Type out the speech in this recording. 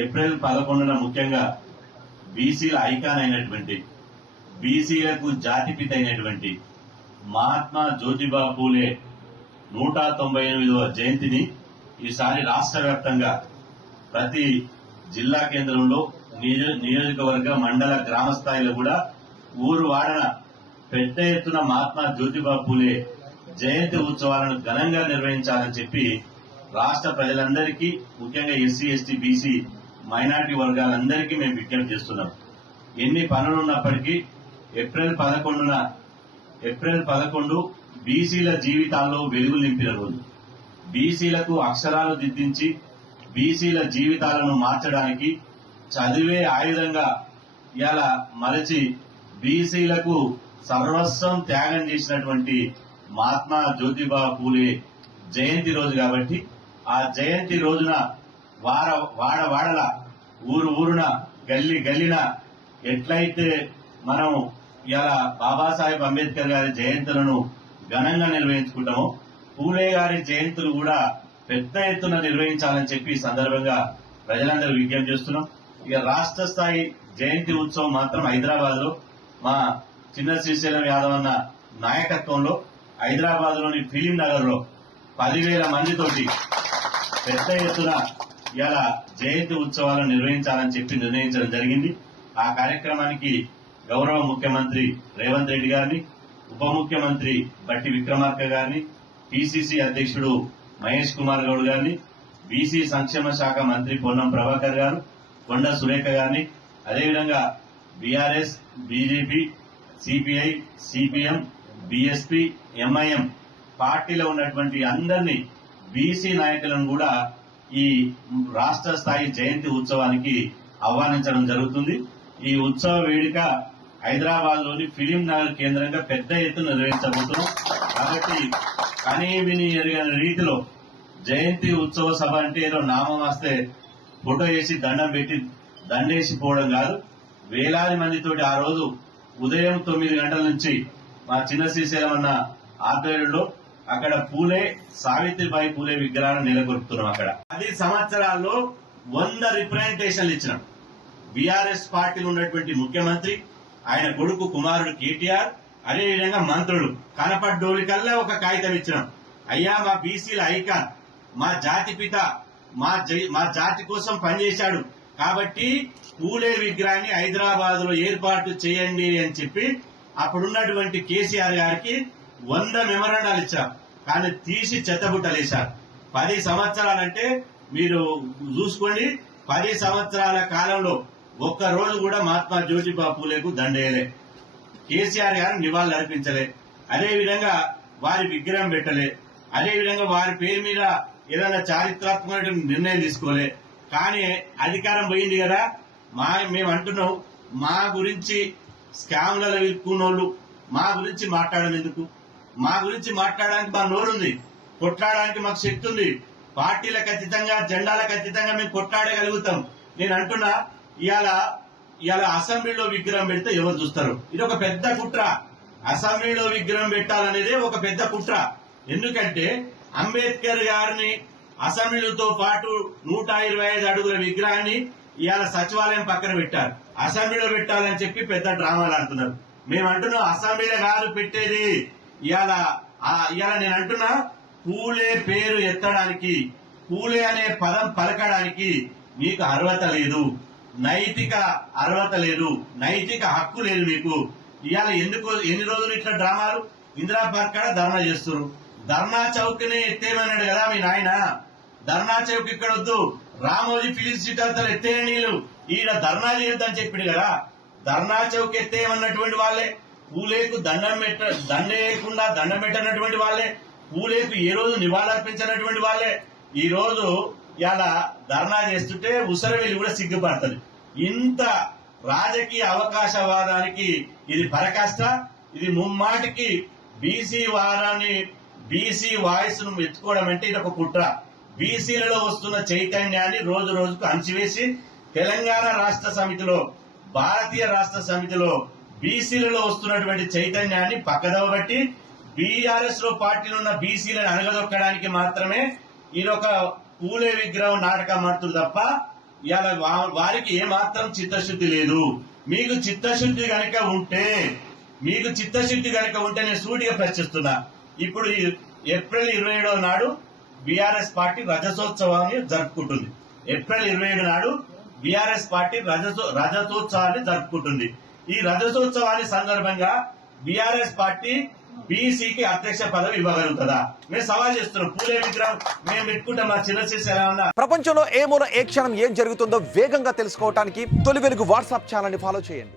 April 11న ముఖ్యంగా బీసీల icon అయినటువంటి బీసీలకు జాతిపిత అయినటువంటి మహాత్మా జ్యోతిబా పూలే 198వ జయంతిని ఈసారి రాష్ట్ర వ్యాప్తంగా ప్రతి జిల్లా కేంద్రంలో నియోజకవర్గ మండల గ్రామ స్థాయిలో కూడా ఊరు వాడన పెద్ద ఎత్తున మహాత్మా జ్యోతిబా పూలే జయంతి ఉత్సవాలను ఘనంగా నిర్వహించాలని చెప్పి రాష్ట్ర ప్రజలందరికీ ముఖ్యంగా ఎస్సీ ఎస్టీ బీసీ మైనారిటీ వర్గాలందరికీ మేము విజ్ఞప్తి చేస్తున్నాం. ఎన్ని పనులున్నప్పటికీ ఏప్రిల్ 11 బీసీల జీవితాల్లో వెలుగు నింపిన రోజు. బీసీలకు అక్షరాలు దిద్దించి బీసీల జీవితాలను మార్చడానికి చదివే ఆయుధంగా ఇలా మలచి బీసీలకు సర్వస్వం త్యాగం చేసినటువంటి మహాత్మా జ్యోతిబా పూలే జయంతి రోజు కాబట్టి ఆ జయంతి రోజున వాడల ఊరున గల్లిన ఎట్లయితే మనం ఇలా బాబాసాహెబ్ అంబేద్కర్ గారి జయంతులను ఘనంగా నిర్వహించుకుంటామో పూలే గారి జయంతులు కూడా పెద్ద ఎత్తున నిర్వహించాలని చెప్పి ఈ సందర్భంగా ప్రజలందరూ విజ్ఞప్తి చేస్తున్నాం. ఇక రాష్ట్ర స్థాయి జయంతి ఉత్సవం మాత్రం హైదరాబాద్ లో మా చిన్న శ్రీశైలం యాదవ్ అన్న నాయకత్వంలో హైదరాబాద్ లోని ఫిలిం నగర్ లో 10,000 మందితోటి పెద్ద ఎత్తున ఇలా జయంతి ఉత్సవాలను నిర్వహించాలని చెప్పి నిర్ణయించడం జరిగింది. ఆ కార్యక్రమానికి గౌరవ ముఖ్యమంత్రి రేవంత్ రెడ్డి గారిని, ఉప ముఖ్యమంత్రి బట్టి విక్రమార్క గారిని, పిసిసి అధ్యక్షుడు మహేష్ కుమార్ గౌడ్ గారిని, బీసీ సంక్షేమ శాఖ మంత్రి పొన్నం ప్రభాకర్ గారు, కొండ సురేఖ గారిని, అదేవిధంగా BRS, BJP, CPI, CPM, BSP, MIM పార్టీలో ఉన్నటువంటి అందరినీ బీసీ నాయకులను కూడా ఈ రాష్ట్ర స్థాయి జయంతి ఉత్సవానికి ఆహ్వానించడం జరుగుతుంది. ఈ ఉత్సవ వేడుక హైదరాబాద్ లోని ఫిలిం నగర్ కేంద్రంగా పెద్ద ఎత్తున నిర్వహించబోతున్నాం. కాబట్టి కనీ విని ఎరగని రీతిలో జయంతి ఉత్సవ సభ అంటే ఏదో నామం వస్తే ఫోటో వేసి దండం పెట్టి దండేసి పోవడం కాదు. వేలాది మందితోటి ఆ రోజు ఉదయం 9 గంటల నుంచి మా చిన్న శ్రీశైలం అన్న ఆధ్వర్యంలో అక్కడ పూలే, సావిత్రిబాయి పూలే విగ్రహాలను నెలకొల్పుతున్నాం. అక్కడ 10 సంవత్సరాల్లో 100 రిప్రజెంటేషన్లు ఇచ్చినాం. బీఆర్ఎస్ పార్టీలో ఉన్నటువంటి ముఖ్యమంత్రి, ఆయన కొడుకు కుమారుడు కేటీఆర్, అదేవిధంగా మంత్రులు కనపడ్డోలికల్లా ఒక కాగితం ఇచ్చినాం. అయ్యా మా బీసీల ఐకాన్, మా జాతి పిత, మా జాతి కోసం పనిచేశాడు కాబట్టి పూలే విగ్రహాన్ని హైదరాబాద్ లో ఏర్పాటు చేయండి అని చెప్పి అప్పుడున్నటువంటి కేసీఆర్ గారికి 100 మెమరాండాలు ఇచ్చారు. కానీ తీసి చెత్తబుట్టలేశారు. 10 సంవత్సరాలంటే మీరు చూసుకోండి, 10 సంవత్సరాల కాలంలో ఒక్క రోజు కూడా మహాత్మా జ్యోతిబా పూలేకు దండేయలే, కేసీఆర్ గారు నివాళులు అర్పించలే, అదేవిధంగా వారి విగ్రహం పెట్టలే, అదేవిధంగా వారి పేరు మీద ఏదైనా చారిత్రాత్మక నిర్ణయం తీసుకోలే. కానీ అధికారం పోయింది కదా, మేము అంటున్నాం మా గురించి స్కామ్లలో విరుక్కున్నోళ్ళు మా గురించి మాట్లాడడం ఎందుకు? మా గురించి మాట్లాడడానికి మా నోరుంది, కొట్లాడడానికి మాకు శక్తి ఉంది, పార్టీలకు అతీతంగా జెండాలకు అతీతంగా మేము కొట్లాడగలుగుతాం. నేను అంటున్నా ఇవాళ అసెంబ్లీలో విగ్రహం పెడితే ఎవరు చూస్తారు? ఇది ఒక పెద్ద కుట్ర. అసెంబ్లీలో విగ్రహం పెట్టాలనేదే ఒక పెద్ద కుట్ర. ఎందుకంటే అంబేద్కర్ గారిని అసెంబ్లీతో పాటు 125 అడుగుల విగ్రహాన్ని ఇవాళ సచివాలయం పక్కన పెట్టారు. అసెంబ్లీలో పెట్టాలని చెప్పి పెద్ద డ్రామాలు ఆడుతున్నారు. మేము అంటున్నాం అసెంబ్లీలో కాదు పెట్టేది. ఇవాళ నేను అంటున్నా పూలే పేరు ఎత్తడానికి, పూలే అనే పదం పలకడానికి మీకు అర్హత లేదు, నైతిక అర్హత లేదు, నైతిక హక్కు లేదు మీకు. ఇవాళ ఎన్ని రోజులు ఇట్లా డ్రామాలు? ఇందిరా పార్క్ కాడ ధర్నా చేస్తున్నారు. ధర్నా చౌక్ ని ఎత్తేమన్నాడు కదా మీ నాయన. ధర్నా చౌక్ ఇక్కడ వద్దు, రామోజీ ఫిలిం సిటీ అంతా ఎత్తేయనీళ్ళు, ఈడ ధర్నా చేయొద్దని చెప్పిండు కదా. ధర్నా చౌక్ ఎత్తేయమన్నటువంటి వాళ్ళే, పూలేకు దండం పెట్టనటువంటి వాళ్ళే, పూలేకు ఏ రోజు నివాళులర్పించినటువంటి వాళ్ళే ఈ రోజు ఇలా ధర్నా చేస్తుంటే ఉసరవేలు కూడా సిగ్గుపడుతుంది. ఇంత రాజకీయ అవకాశవాదానికి ఇది పరకాష్ట. ఇది ముమ్మాటికి బీసీ వారాన్ని, బీసీ వాయిస్ ను ఎత్తుకోవడం అంటే ఇది ఒక కుట్ర. బీసీలలో వస్తున్న చైతన్యాన్ని రోజు రోజుకు అణచివేసి తెలంగాణ రాష్ట్ర సమితిలో, భారతీయ రాష్ట్ర సమితిలో బీసీలలో వస్తున్నటువంటి చైతన్యాన్ని పక్కదోబట్టి బీఆర్ఎస్ లో పార్టీలో ఉన్న బీసీలను అణగదొక్కడానికి మాత్రమే ఇదొక పూలే విగ్రహం నాటకం ఆడుతుంది తప్ప ఇవాళ వారికి ఏమాత్రం చిత్తశుద్ధి లేదు. మీకు చిత్తశుద్ధి గనక ఉంటే నేను సూటిగా ప్రశ్నిస్తున్నా. ఇప్పుడు ఏప్రిల్ 27వ నాడు బీఆర్ఎస్ పార్టీ రజతోత్సవాన్ని జరుపుకుంటుంది. ఏప్రిల్ 27 నాడు బీఆర్ఎస్ పార్టీ రజతోత్సవాన్ని జరుపుకుంటుంది. ఈ రజతోత్సవాన్ని సందర్భంగా బీఆర్ఎస్ పార్టీ బీసీకి అధ్యక్ష పదవి ఇవ్వగలుగుతుందా? మేము సవాల్ చేస్తున్నాం. పూలే విగ్రహం మేము పెట్టుకుంటాం, మా చిన్న చేసి ఎలా ఉన్నా. ప్రపంచంలో ఏ మూల ఏ క్షణం ఏం జరుగుతుందో వేగంగా తెలుసుకోవడానికి తొలి వెలుగు వాట్సాప్ ఛానల్ ని ఫాలో చేయండి.